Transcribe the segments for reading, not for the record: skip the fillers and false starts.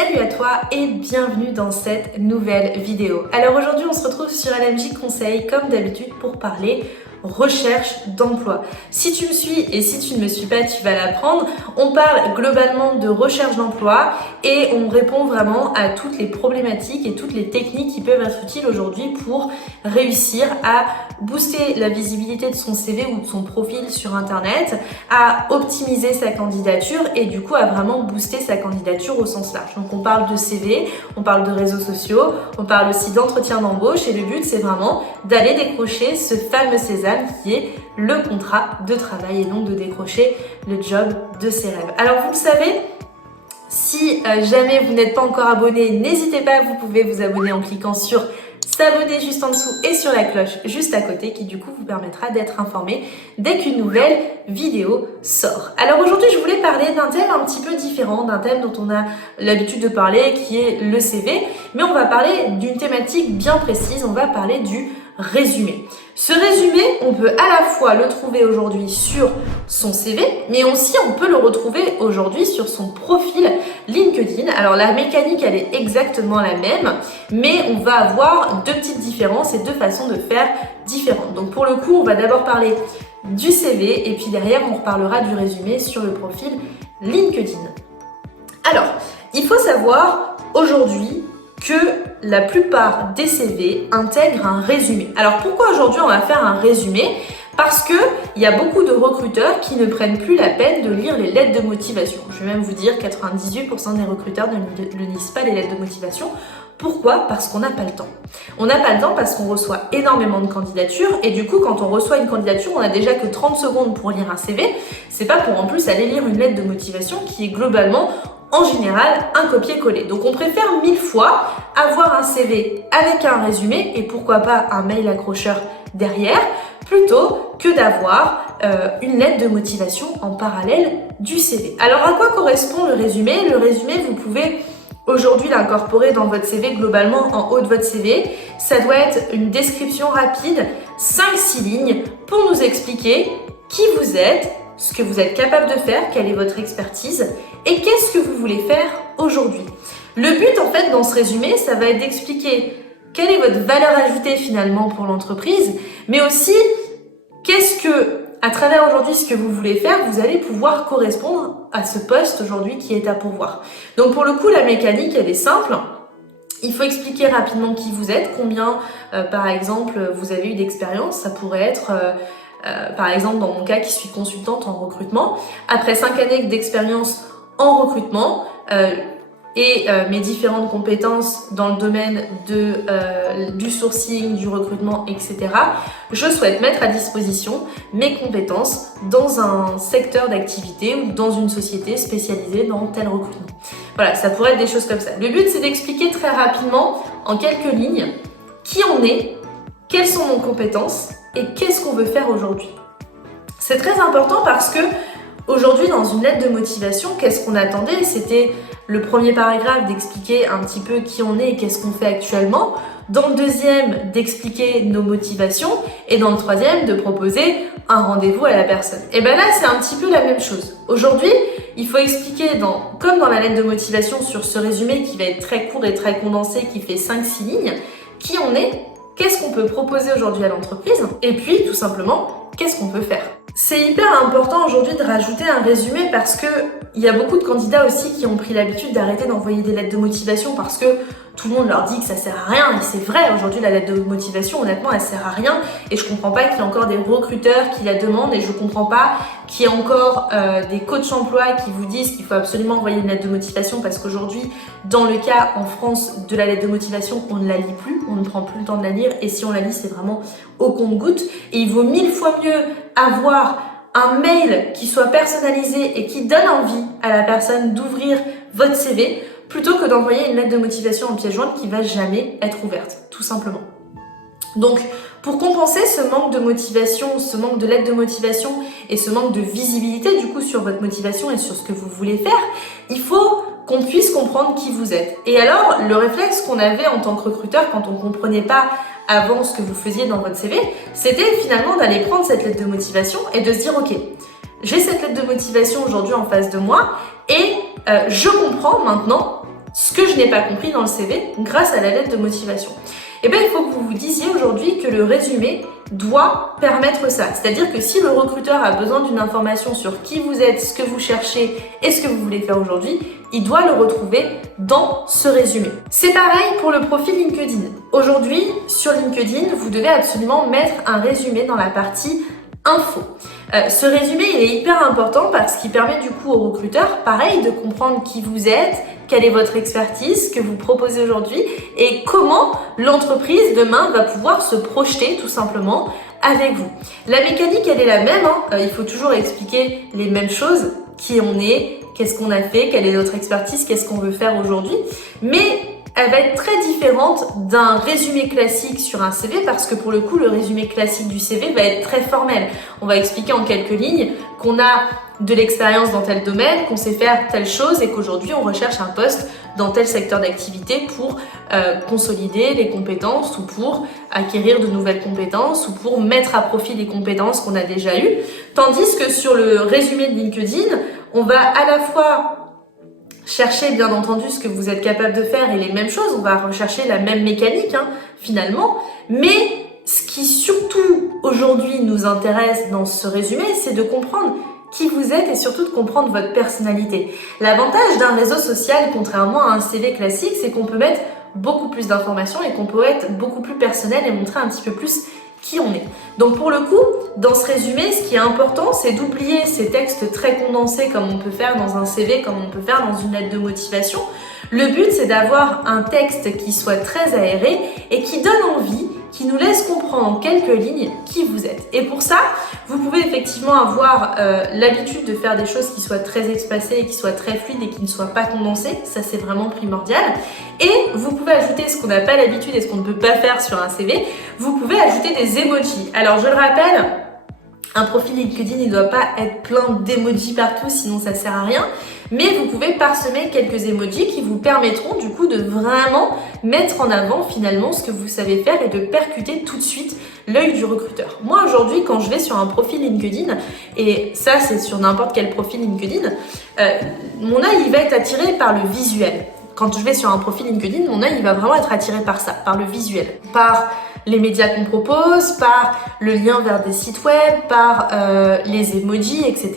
Salut à toi et bienvenue dans cette nouvelle vidéo. Alors aujourd'hui on se retrouve sur LMJ Conseil comme d'habitude pour parler recherche d'emploi. Si tu me suis et si tu ne me suis pas, tu vas l'apprendre. On parle globalement de recherche d'emploi et on répond vraiment à toutes les problématiques et toutes les techniques qui peuvent être utiles aujourd'hui pour réussir à booster la visibilité de son CV ou de son profil sur internet, à optimiser sa candidature et du coup à vraiment booster sa candidature au sens large. Donc on parle de CV, on parle de réseaux sociaux, on parle aussi d'entretien d'embauche et le but c'est vraiment d'aller décrocher ce fameux sésame qui est le contrat de travail et donc de décrocher le job de ses rêves. Alors vous le savez, si jamais vous n'êtes pas encore abonné, n'hésitez pas, vous pouvez vous abonner en cliquant sur s'abonner juste en dessous et sur la cloche juste à côté qui du coup vous permettra d'être informé dès qu'une nouvelle vidéo sort. Alors aujourd'hui je voulais parler d'un thème un petit peu différent, d'un thème dont on a l'habitude de parler qui est le CV, mais on va parler d'une thématique bien précise, on va parler du résumé. Ce résumé, on peut à la fois le trouver aujourd'hui sur son CV, mais aussi on peut le retrouver aujourd'hui sur son profil LinkedIn. Alors la mécanique, elle est exactement la même, mais on va avoir deux petites différences et deux façons de faire différentes. Donc pour le coup, on va d'abord parler du CV et puis derrière, on reparlera du résumé sur le profil LinkedIn. Alors, il faut savoir aujourd'hui que la plupart des CV intègrent un résumé. Alors pourquoi aujourd'hui on va faire un résumé? Parce que il y a beaucoup de recruteurs qui ne prennent plus la peine de lire les lettres de motivation. Je vais même vous dire 98% des recruteurs ne lisent pas les lettres de motivation. Pourquoi? Parce qu'on n'a pas le temps. On n'a pas le temps parce qu'on reçoit énormément de candidatures et du coup quand on reçoit une candidature, on a déjà que 30 secondes pour lire un CV. C'est pas pour en plus aller lire une lettre de motivation qui est globalement en général un copier-coller. Donc on préfère 1000 fois avoir un CV avec un résumé et pourquoi pas un mail accrocheur derrière plutôt que d'avoir une lettre de motivation en parallèle du CV. Alors à quoi correspond le résumé? Le résumé, vous pouvez aujourd'hui l'incorporer dans votre CV, globalement en haut de votre CV. Ça doit être une description rapide, 5-6 lignes pour nous expliquer qui vous êtes, ce que vous êtes capable de faire, quelle est votre expertise et qu'est-ce que vous voulez faire aujourd'hui. Le but en fait dans ce résumé, ça va être d'expliquer quelle est votre valeur ajoutée finalement pour l'entreprise, mais aussi qu'est-ce que, à travers aujourd'hui ce que vous voulez faire, vous allez pouvoir correspondre à ce poste aujourd'hui qui est à pourvoir. Donc pour le coup, la mécanique, elle est simple. Il faut expliquer rapidement qui vous êtes, combien par exemple vous avez eu d'expérience, ça pourrait être par exemple dans mon cas qui suis consultante en recrutement, après 5 années d'expérience en recrutement et mes différentes compétences dans le domaine du sourcing, du recrutement, etc. Je souhaite mettre à disposition mes compétences dans un secteur d'activité ou dans une société spécialisée dans tel recrutement. Voilà, ça pourrait être des choses comme ça. Le but, c'est d'expliquer très rapidement, en quelques lignes, qui on est, quelles sont nos compétences et qu'est-ce qu'on veut faire aujourd'hui. C'est très important parce que aujourd'hui, dans une lettre de motivation, qu'est-ce qu'on attendait? C'était le premier paragraphe d'expliquer un petit peu qui on est et qu'est-ce qu'on fait actuellement. Dans le deuxième, d'expliquer nos motivations. Et dans le troisième, de proposer un rendez-vous à la personne. Et bien là, c'est un petit peu la même chose. Aujourd'hui, il faut expliquer, comme dans la lettre de motivation sur ce résumé qui va être très court et très condensé, qui fait 5-6 lignes, qui on est, qu'est-ce qu'on peut proposer aujourd'hui à l'entreprise et puis, tout simplement, qu'est-ce qu'on peut faire. C'est hyper important aujourd'hui de rajouter un résumé parce que il y a beaucoup de candidats aussi qui ont pris l'habitude d'arrêter d'envoyer des lettres de motivation parce que tout le monde leur dit que ça sert à rien et c'est vrai, aujourd'hui la lettre de motivation honnêtement elle sert à rien et je comprends pas qu'il y ait encore des recruteurs qui la demandent et je comprends pas qu'il y ait encore des coachs emploi qui vous disent qu'il faut absolument envoyer une lettre de motivation parce qu'aujourd'hui dans le cas en France de la lettre de motivation on ne la lit plus, on ne prend plus le temps de la lire et si on la lit c'est vraiment au compte-gouttes et il vaut 1000 fois mieux avoir un mail qui soit personnalisé et qui donne envie à la personne d'ouvrir votre CV plutôt que d'envoyer une lettre de motivation en pièce jointe qui va jamais être ouverte, tout simplement. Donc, pour compenser ce manque de motivation, ce manque de lettre de motivation et ce manque de visibilité du coup sur votre motivation et sur ce que vous voulez faire, il faut qu'on puisse comprendre qui vous êtes. Et alors, le réflexe qu'on avait en tant que recruteur quand on comprenait pas avant ce que vous faisiez dans votre CV, c'était finalement d'aller prendre cette lettre de motivation et de se dire ok, j'ai cette lettre de motivation aujourd'hui en face de moi et je comprends maintenant ce que je n'ai pas compris dans le CV grâce à la lettre de motivation. Eh bien, il faut que vous vous disiez aujourd'hui que le résumé doit permettre ça. C'est-à-dire que si le recruteur a besoin d'une information sur qui vous êtes, ce que vous cherchez et ce que vous voulez faire aujourd'hui, il doit le retrouver dans ce résumé. C'est pareil pour le profil LinkedIn. Aujourd'hui, sur LinkedIn, vous devez absolument mettre un résumé dans la partie info. Ce résumé, il est hyper important parce qu'il permet du coup au recruteur, pareil, de comprendre qui vous êtes, quelle est votre expertise, ce que vous proposez aujourd'hui et comment l'entreprise demain va pouvoir se projeter tout simplement avec vous. La mécanique, elle est la même, il faut toujours expliquer les mêmes choses, qui on est, qu'est-ce qu'on a fait, quelle est notre expertise, qu'est-ce qu'on veut faire aujourd'hui, mais elle va être très différente d'un résumé classique sur un CV parce que pour le coup, le résumé classique du CV va être très formel. On va expliquer en quelques lignes qu'on a de l'expérience dans tel domaine, qu'on sait faire telle chose et qu'aujourd'hui, on recherche un poste dans tel secteur d'activité pour consolider les compétences ou pour acquérir de nouvelles compétences ou pour mettre à profit les compétences qu'on a déjà eues. Tandis que sur le résumé de LinkedIn, on va à la fois cherchez bien entendu ce que vous êtes capable de faire et les mêmes choses, on va rechercher la même mécanique finalement, mais ce qui surtout aujourd'hui nous intéresse dans ce résumé, c'est de comprendre qui vous êtes et surtout de comprendre votre personnalité. L'avantage d'un réseau social, contrairement à un CV classique, c'est qu'on peut mettre beaucoup plus d'informations et qu'on peut être beaucoup plus personnel et montrer un petit peu plus qui on est. Donc pour le coup, dans ce résumé, ce qui est important, c'est d'oublier ces textes très condensés comme on peut faire dans un CV, comme on peut faire dans une lettre de motivation. Le but, c'est d'avoir un texte qui soit très aéré et qui donne envie, qui nous laisse comprendre en quelques lignes qui vous êtes. Et pour ça, vous pouvez effectivement avoir l'habitude de faire des choses qui soient très espacées et qui soient très fluides et qui ne soient pas condensées. Ça, c'est vraiment primordial. Et vous pouvez ajouter ce qu'on n'a pas l'habitude et ce qu'on ne peut pas faire sur un CV. Vous pouvez ajouter des emojis. Alors, je le rappelle, un profil LinkedIn, il ne doit pas être plein d'emojis partout, sinon ça ne sert à rien. Mais vous pouvez parsemer quelques emojis qui vous permettront du coup de vraiment mettre en avant finalement ce que vous savez faire et de percuter tout de suite l'œil du recruteur. Moi aujourd'hui, quand je vais sur un profil LinkedIn, et ça c'est sur n'importe quel profil LinkedIn, mon œil il va être attiré par le visuel. Quand je vais sur un profil LinkedIn, mon œil il va vraiment être attiré par ça, par le visuel, par les médias qu'on propose, par le lien vers des sites web, par les emojis, etc.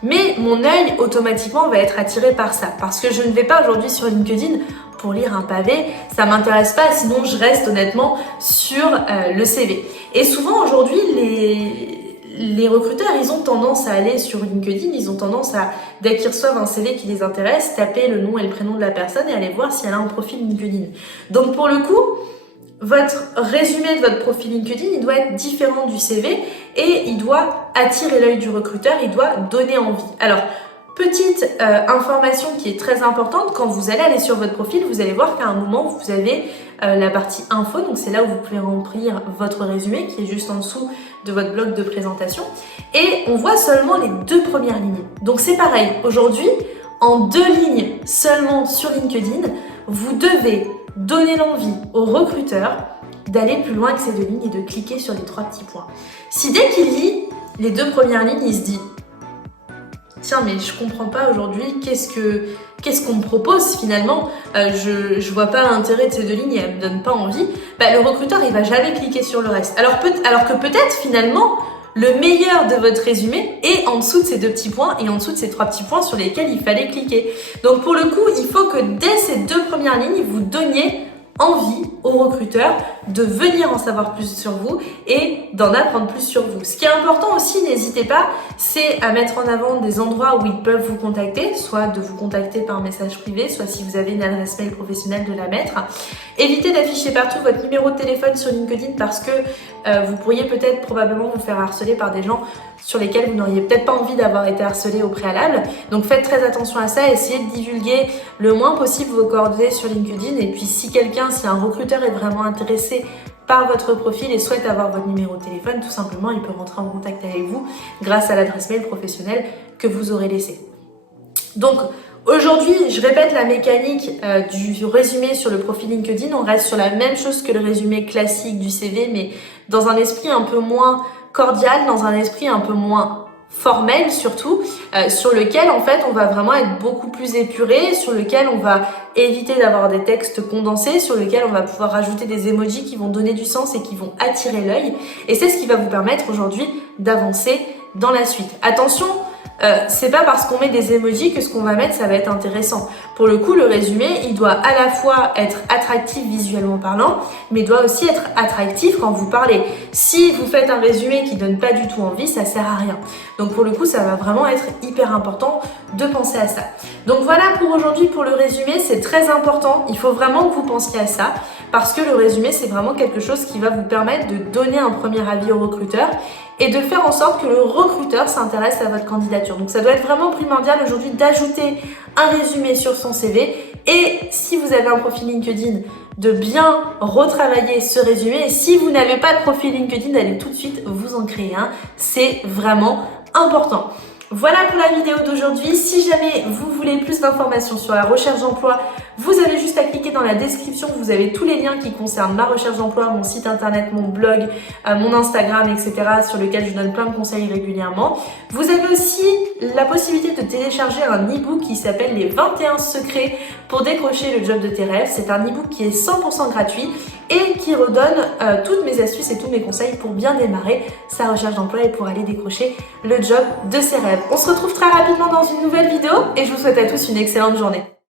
Mais mon œil automatiquement va être attiré par ça parce que je ne vais pas aujourd'hui sur LinkedIn pour lire un pavé, ça m'intéresse pas, sinon je reste honnêtement sur le CV. Et souvent aujourd'hui, les recruteurs, ils ont tendance à aller sur LinkedIn, ils ont tendance à, dès qu'ils reçoivent un CV qui les intéresse, taper le nom et le prénom de la personne et aller voir si elle a un profil LinkedIn. Donc pour le coup, votre résumé de votre profil LinkedIn, il doit être différent du CV et il doit attirer l'œil du recruteur, il doit donner envie. Alors, petite information qui est très importante, quand vous allez aller sur votre profil, vous allez voir qu'à un moment, vous avez la partie info, donc c'est là où vous pouvez remplir votre résumé qui est juste en dessous de votre bloc de présentation et on voit seulement les 2 premières lignes. Donc c'est pareil, aujourd'hui, en 2 lignes seulement sur LinkedIn, vous devez donner l'envie au recruteur d'aller plus loin que ces 2 lignes et de cliquer sur les 3 petits points. Si dès qu'il lit les 2 premières lignes, il se dit « Tiens, mais je comprends pas aujourd'hui, qu'est-ce qu'on me propose finalement je vois pas l'intérêt de ces 2 lignes et elles me donnent pas envie. » Le recruteur, il va jamais cliquer sur le reste. Alors que peut-être finalement, le meilleur de votre résumé est en dessous de ces 2 petits points et en dessous de ces 3 petits points sur lesquels il fallait cliquer. Donc pour le coup, il faut que dès ces 2 premières lignes, vous donniez envie au recruteur de venir en savoir plus sur vous et d'en apprendre plus sur vous. Ce qui est important aussi, n'hésitez pas, c'est à mettre en avant des endroits où ils peuvent vous contacter, soit de vous contacter par message privé, soit si vous avez une adresse mail professionnelle de la mettre. Évitez d'afficher partout votre numéro de téléphone sur LinkedIn parce que vous pourriez peut-être probablement vous faire harceler par des gens sur lesquels vous n'auriez peut-être pas envie d'avoir été harcelé au préalable. Donc faites très attention à ça, essayez de divulguer le moins possible vos coordonnées sur LinkedIn et puis si un recruteur est vraiment intéressé par votre profil et souhaite avoir votre numéro de téléphone, tout simplement, il peut rentrer en contact avec vous grâce à l'adresse mail professionnelle que vous aurez laissée. Donc, aujourd'hui, je répète la mécanique du résumé sur le profil LinkedIn. On reste sur la même chose que le résumé classique du CV, mais dans un esprit un peu moins cordial, dans un esprit un peu moins formel surtout, sur lequel en fait on va vraiment être beaucoup plus épuré, sur lequel on va éviter d'avoir des textes condensés, sur lequel on va pouvoir rajouter des emojis qui vont donner du sens et qui vont attirer l'œil. Et c'est ce qui va vous permettre aujourd'hui d'avancer dans la suite. Attention, c'est pas parce qu'on met des emojis que ce qu'on va mettre ça va être intéressant. Pour le coup, le résumé, il doit à la fois être attractif visuellement parlant, mais il doit aussi être attractif quand vous parlez. Si vous faites un résumé qui donne pas du tout envie, ça sert à rien. Donc pour le coup, ça va vraiment être hyper important de penser à ça. Donc voilà pour aujourd'hui, pour le résumé, c'est très important. Il faut vraiment que vous pensiez à ça, parce que le résumé, c'est vraiment quelque chose qui va vous permettre de donner un premier avis au recruteur et de faire en sorte que le recruteur s'intéresse à votre candidature. Donc ça doit être vraiment primordial aujourd'hui d'ajouter un résumé sur son CV, et si vous avez un profil LinkedIn, de bien retravailler ce résumé, et si vous n'avez pas de profil LinkedIn, d'aller tout de suite vous en créer un, c'est vraiment important. Voilà pour la vidéo d'aujourd'hui. Si jamais vous voulez plus d'informations sur la recherche d'emploi, vous avez juste à cliquer dans la description. Vous avez tous les liens qui concernent ma recherche d'emploi, mon site internet, mon blog, mon Instagram, etc. sur lequel je donne plein de conseils régulièrement. Vous avez aussi la possibilité de télécharger un e-book qui s'appelle les 21 secrets pour décrocher le job de tes rêves. C'est un e-book qui est 100% gratuit et qui redonne toutes mes astuces et tous mes conseils pour bien démarrer sa recherche d'emploi et pour aller décrocher le job de ses rêves. On se retrouve très rapidement dans une nouvelle vidéo et je vous souhaite à tous une excellente journée.